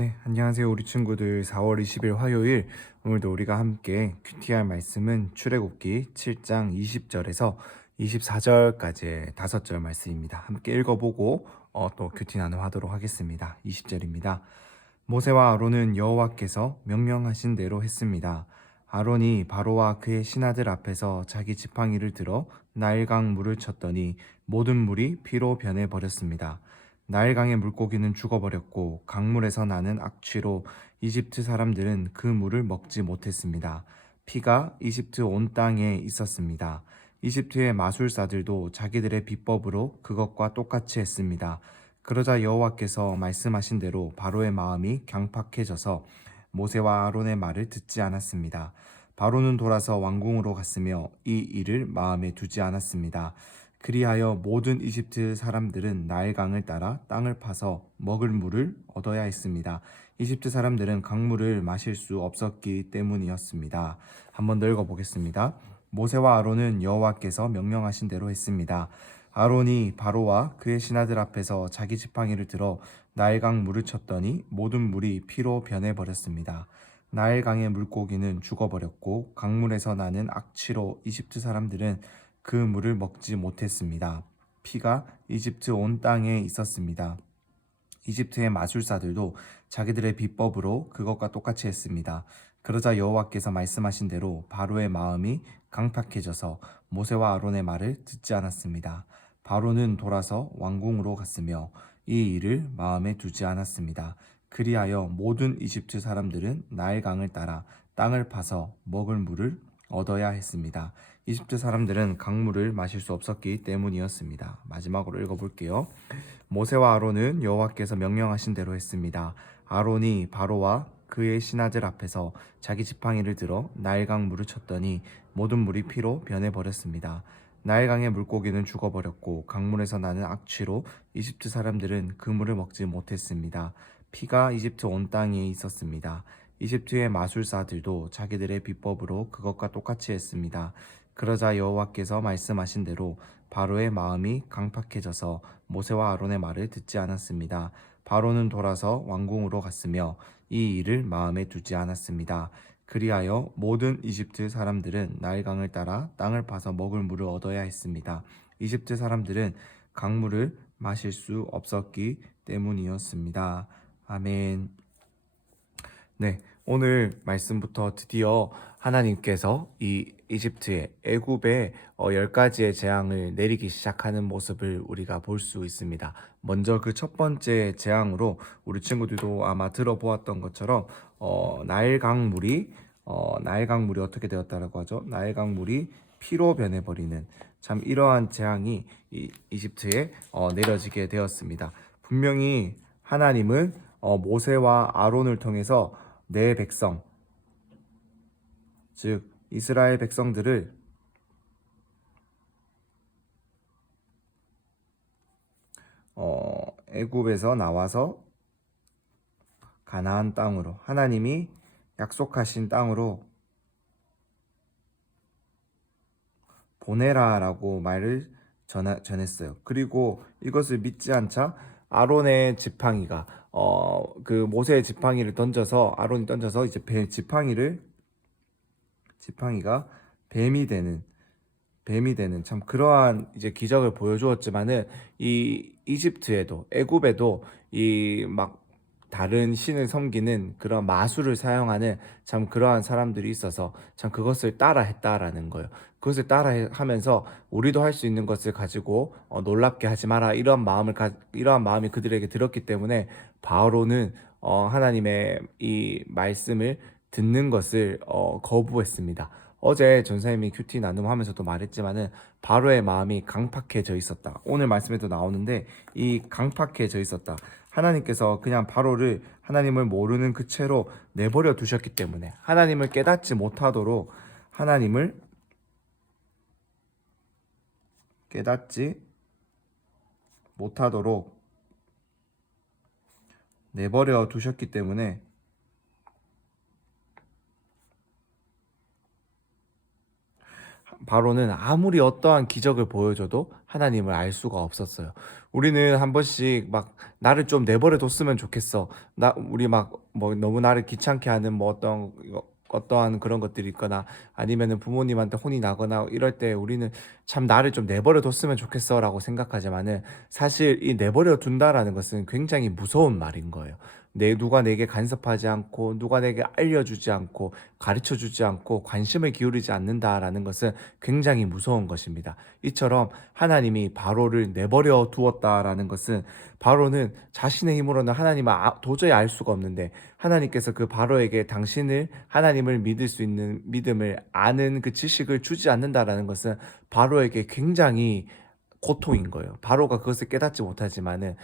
네, 안녕하세요. 우리 친구들 4월 20일 화요일 오늘도 우리가 함께 큐티할 말씀은 출애굽기 7장 20절에서 24절까지의 5절 말씀입니다. 함께 읽어보고 또 큐티 나눔하도록 하겠습니다. 20절입니다. 모세와 아론은 여호와께서 명령하신 대로 했습니다. 아론이 바로와 그의 신하들 앞에서 자기 지팡이를 들어 나일강 물을 쳤더니 모든 물이 피로 변해 버렸습니다. 나일강의 물고기는 죽어버렸고 강물에서 나는 악취로 이집트 사람들은 그 물을 먹지 못했습니다. 피가 이집트 온 땅에 있었습니다. 이집트의 마술사들도 자기들의 비법으로 그것과 똑같이 했습니다. 그러자 여호와께서 말씀하신 대로 바로의 마음이 강팍해져서 모세와 아론의 말을 듣지 않았습니다. 바로는 돌아서 왕궁으로 갔으며 이 일을 마음에 두지 않았습니다. 그리하여 모든 이집트 사람들은 나일강을 따라 땅을 파서 먹을 물을 얻어야 했습니다. 이집트 사람들은 강물을 마실 수 없었기 때문이었습니다. 한번 더 읽어보겠습니다. 모세와 아론은 여호와께서 명령하신 대로 했습니다. 아론이 바로와 그의 신하들 앞에서 자기 지팡이를 들어 나일강 물을 쳤더니 모든 물이 피로 변해버렸습니다. 나일강의 물고기는 죽어버렸고 강물에서 나는 악취로 이집트 사람들은 그 물을 먹지 못했습니다. 피가 이집트 온 땅에 있었습니다. 이집트의 마술사들도 자기들의 비법으로 그것과 똑같이 했습니다. 그러자 여호와께서 말씀하신 대로 바로의 마음이 강팍해져서 모세와 아론의 말을 듣지 않았습니다. 바로는 돌아서 왕궁으로 갔으며 이 일을 마음에 두지 않았습니다. 그리하여 모든 이집트 사람들은 나일강을 따라 땅을 파서 먹을 물을 얻어야 했습니다. 이집트 사람들은 강물을 마실 수 없었기 때문이었습니다. 마지막으로 읽어볼게요. 모세와 아론은 여호와께서 명령하신 대로 했습니다. 아론이 바로와 그의 신하들 앞에서 자기 지팡이를 들어 나일강 물을 쳤더니 모든 물이 피로 변해버렸습니다. 나일강의 물고기는 죽어버렸고 강물에서 나는 악취로 이집트 사람들은 그 물을 먹지 못했습니다. 피가 이집트 온 땅에 있었습니다. 이집트의 마술사들도 자기들의 비법으로 그것과 똑같이 했습니다. 그러자 여호와께서 말씀하신 대로 바로의 마음이 강팍해져서 모세와 아론의 말을 듣지 않았습니다. 바로는 돌아서 왕궁으로 갔으며 이 일을 마음에 두지 않았습니다. 그리하여 모든 이집트 사람들은 나일강을 따라 땅을 파서 먹을 물을 얻어야 했습니다. 이집트 사람들은 강물을 마실 수 없었기 때문이었습니다. 아멘. 네, 오늘 말씀부터 드디어 하나님께서 이 이집트의 애굽에 10가지의 재앙을 내리기 시작하는 모습을 우리가 볼 수 있습니다. 먼저 그 첫 번째 재앙으로 우리 친구들도 아마 들어보았던 것처럼 나일강물이 어떻게 되었다라고 하죠? 나일강물이 피로 변해버리는 참 이러한 재앙이 이집트에 내려지게 되었습니다. 분명히 하나님은 모세와 아론을 통해서 내 백성, 즉 이스라엘 백성들을 애굽에서 나와서 가나안 땅으로 하나님이 약속하신 땅으로 보내라라고 말을 전했어요. 그리고 이것을 믿지 않자 아론의 지팡이가 그 모세의 지팡이를 던져서 아론이 던져서 이제 지팡이가 뱀이 되는 참 그러한 이제 기적을 보여주었지만은 이 이집트에도 애굽에도 이 막 다른 신을 섬기는 그런 마술을 사용하는 참 그러한 사람들이 있어서 참 그것을 따라 했다라는 거예요. 그것을 따라 하면서 우리도 할 수 있는 것을 가지고 놀랍게 하지 마라 이러한 마음이 그들에게 들었기 때문에 바로는 하나님의 이 말씀을 듣는 것을 거부했습니다. 어제 전사님이 큐티 나눔하면서도 말했지만은 바로의 마음이 강팍해져 있었다. 오늘 말씀에도 나오는데 이 강팍해져 있었다. 하나님께서 그냥 바로를 하나님을 모르는 그 채로 내버려 두셨기 때문에 하나님을 깨닫지 못하도록 하나님을 깨닫지 못하도록 내버려 두셨기 때문에 바로는 아무리 어떠한 기적을 보여줘도 하나님을 알 수가 없었어요. 우리는 한 번씩 막 나를 좀 내버려 뒀으면 좋겠어. 우리 막 뭐 너무 나를 귀찮게 하는 뭐 어떠한 그런 것들이 있거나 아니면은 부모님한테 혼이 나거나 이럴 때 우리는 참 나를 좀 내버려 뒀으면 좋겠어라고 생각하지만은 사실 이 내버려 둔다라는 것은 굉장히 무서운 말인 거예요. 내 누가 내게 간섭하지 않고 누가 내게 알려주지 않고 가르쳐 주지 않고 관심을 기울이지 않는다라는 것은 굉장히 무서운 것입니다. 이처럼 하나님이 바로를 내버려 두었다라는 것은 바로는 자신의 힘으로는 하나님을 도저히 알 수가 없는데 하나님께서 그 바로에게 당신을 하나님을 믿을 수 있는 믿음을 아는 그 지식을 주지 않는다라는 것은 바로에게 굉장히 고통인 거예요. 바로가 그것을 깨닫지 못하지만은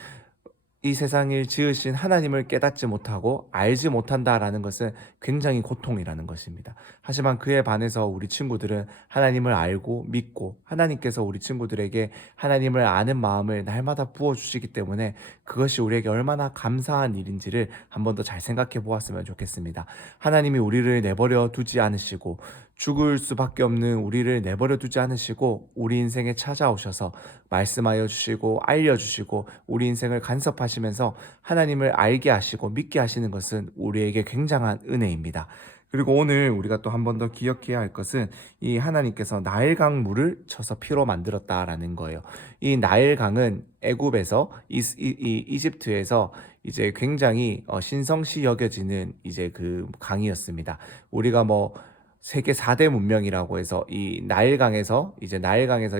이 세상을 지으신 하나님을 깨닫지 못하고 알지 못한다라는 것은 굉장히 고통이라는 것입니다. 하지만 그에 반해서 우리 친구들은 하나님을 알고 믿고 하나님께서 우리 친구들에게 하나님을 아는 마음을 날마다 부어주시기 때문에 그것이 우리에게 얼마나 감사한 일인지를 한 번 더 잘 생각해 보았으면 좋겠습니다. 하나님이 우리를 내버려 두지 않으시고 죽을 수밖에 없는 우리를 내버려 두지 않으시고 우리 인생에 찾아오셔서 말씀하여 주시고 알려주시고 우리 인생을 간섭하시면서 하나님을 알게 하시고 믿게 하시는 것은 우리에게 굉장한 은혜입니다. 그리고 오늘 우리가 또 한 번 더 기억해야 할 것은 이 하나님께서 나일강 물을 쳐서 피로 만들었다라는 거예요. 이 나일강은 애굽에서 이집트에서 이제 굉장히 신성시 여겨지는 이제 그 강이었습니다. 우리가 뭐 세계 4대 문명이라고 해서 이 나일강에서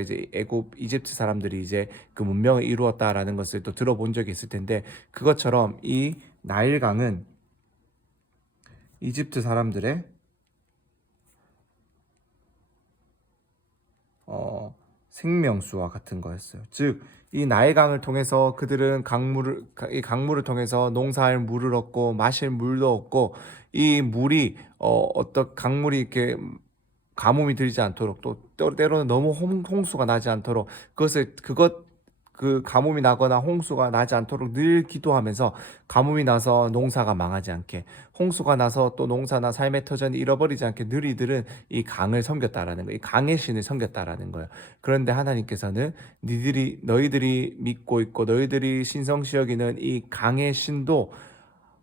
이제 애굽 이집트 사람들이 이제 그 문명을 이루었다라는 것을 또 들어본 적이 있을 텐데 그것처럼 이 나일강은 이집트 사람들의 생명수와 같은 거였어요. 즉, 이 나일강을 통해서 그들은 이 강물을 통해서 농사할 물을 얻고 마실 물도 얻고 이 물이 어떤 강물이 이렇게 가뭄이 들지 않도록 또 때로는 너무 홍수가 나지 않도록 그 가뭄이 나거나 홍수가 나지 않도록 늘 기도하면서 가뭄이 나서 농사가 망하지 않게 홍수가 나서 또 농사나 삶의 터전이 잃어버리지 않게 늘 이들은 이 강을 섬겼다라는 거예요. 이 강의 신을 섬겼다라는 거예요. 그런데 하나님께서는 너희들이 믿고 있고 너희들이 신성시 여기는 이 강의 신도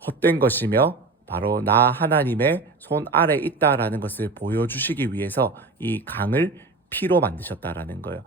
헛된 것이며 바로 나 하나님의 손 아래 있다라는 것을 보여주시기 위해서 이 강을 피로 만드셨다라는 거예요.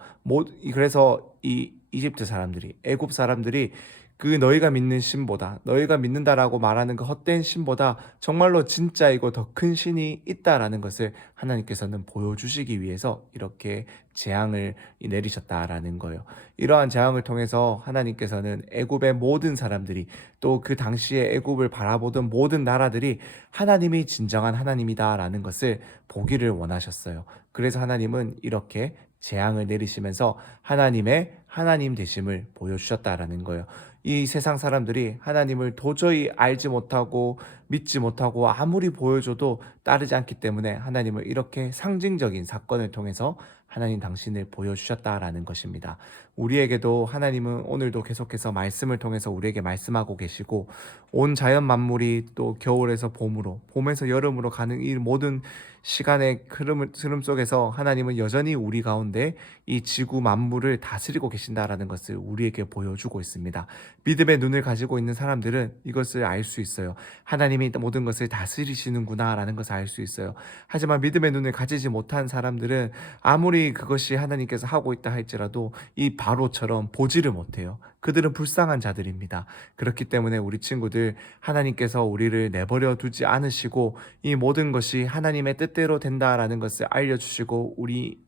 그래서 이 이집트 사람들이 애굽 사람들이 그 너희가 믿는 신보다 너희가 믿는다라고 말하는 그 헛된 신보다 정말로 진짜이고 더 큰 신이 있다라는 것을 하나님께서는 보여주시기 위해서 이렇게 재앙을 내리셨다라는 거예요. 이러한 재앙을 통해서 하나님께서는 애굽의 모든 사람들이 또 그 당시에 애굽을 바라보던 모든 나라들이 하나님이 진정한 하나님이다라는 것을 보기를 원하셨어요. 그래서 하나님은 이렇게 재앙을 내리시면서 하나님의 하나님 되심을 보여주셨다라는 거예요. 이 세상 사람들이 하나님을 도저히 알지 못하고 믿지 못하고 아무리 보여줘도 따르지 않기 때문에 하나님을 이렇게 상징적인 사건을 통해서 하나님 당신을 보여주셨다라는 것입니다. 우리에게도 하나님은 오늘도 계속해서 말씀을 통해서 우리에게 말씀하고 계시고 온 자연 만물이 또 겨울에서 봄으로 봄에서 여름으로 가는 이 모든 시간의 흐름 속에서 하나님은 여전히 우리 가운데 이 지구 만물을 다스리고 계신다라는 것을 우리에게 보여주고 있습니다. 믿음의 눈을 가지고 있는 사람들은 이것을 알 수 있어요. 하나님이 모든 것을 다스리시는구나라는 것을 알 수 있어요. 하지만 믿음의 눈을 가지지 못한 사람들은 아무리 그것이 하나님께서 하고 있다 할지라도 이 바로처럼 보지를 못해요. 그들은 불쌍한 자들입니다. 그렇기 때문에 우리 친구들 하나님께서 우리를 내버려 두지 않으시고 이 모든 것이 하나님의 뜻대로 된다라는 것을 알려주시고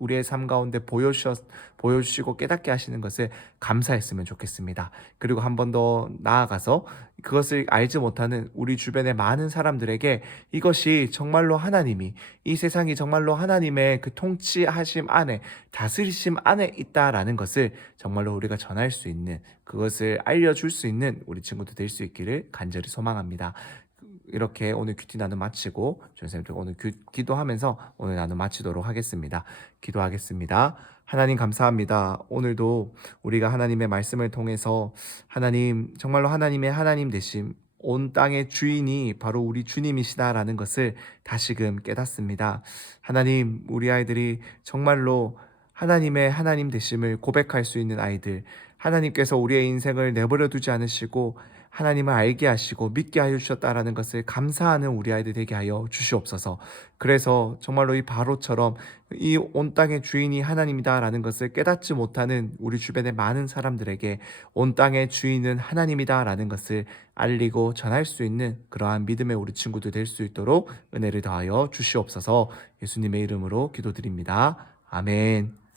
우리의 삶 가운데 보여주시고 깨닫게 하시는 것을 감사했으면 좋겠습니다. 그리고 한 번 더 나아가서 그것을 알지 못하는 우리 주변의 많은 사람들에게 이것이 정말로 하나님이 이 세상이 정말로 하나님의 그 통치하심 안에 다스리심 안에 있다라는 것을 정말로 우리가 전할 수 있는 그것을 알려줄 수 있는 우리 친구들 될 수 있기를 간절히 소망합니다. 이렇게 오늘 큐티 나눔 마치고 선생님들 오늘 기도하면서 오늘 나눔 마치도록 하겠습니다. 기도하겠습니다. 하나님 감사합니다. 오늘도 우리가 하나님의 말씀을 통해서 하나님 정말로 하나님의 하나님 되심 온 땅의 주인이 바로 우리 주님이시다라는 것을 다시금 깨닫습니다. 하나님, 우리 아이들이 정말로 하나님의 하나님 되심을 고백할 수 있는 아이들, 하나님께서 우리의 인생을 내버려 두지 않으시고 하나님을 알게 하시고 믿게 하여 주셨다라는 것을 감사하는 우리 아이들 되게 하여 주시옵소서. 그래서 정말로 이 바로처럼 이 온 땅의 주인이 하나님이다라는 것을 깨닫지 못하는 우리 주변의 많은 사람들에게 온 땅의 주인은 하나님이다라는 것을 알리고 전할 수 있는 그러한 믿음의 우리 친구들 될 수 있도록 은혜를 더하여 주시옵소서. 예수님의 이름으로 기도드립니다. 아멘.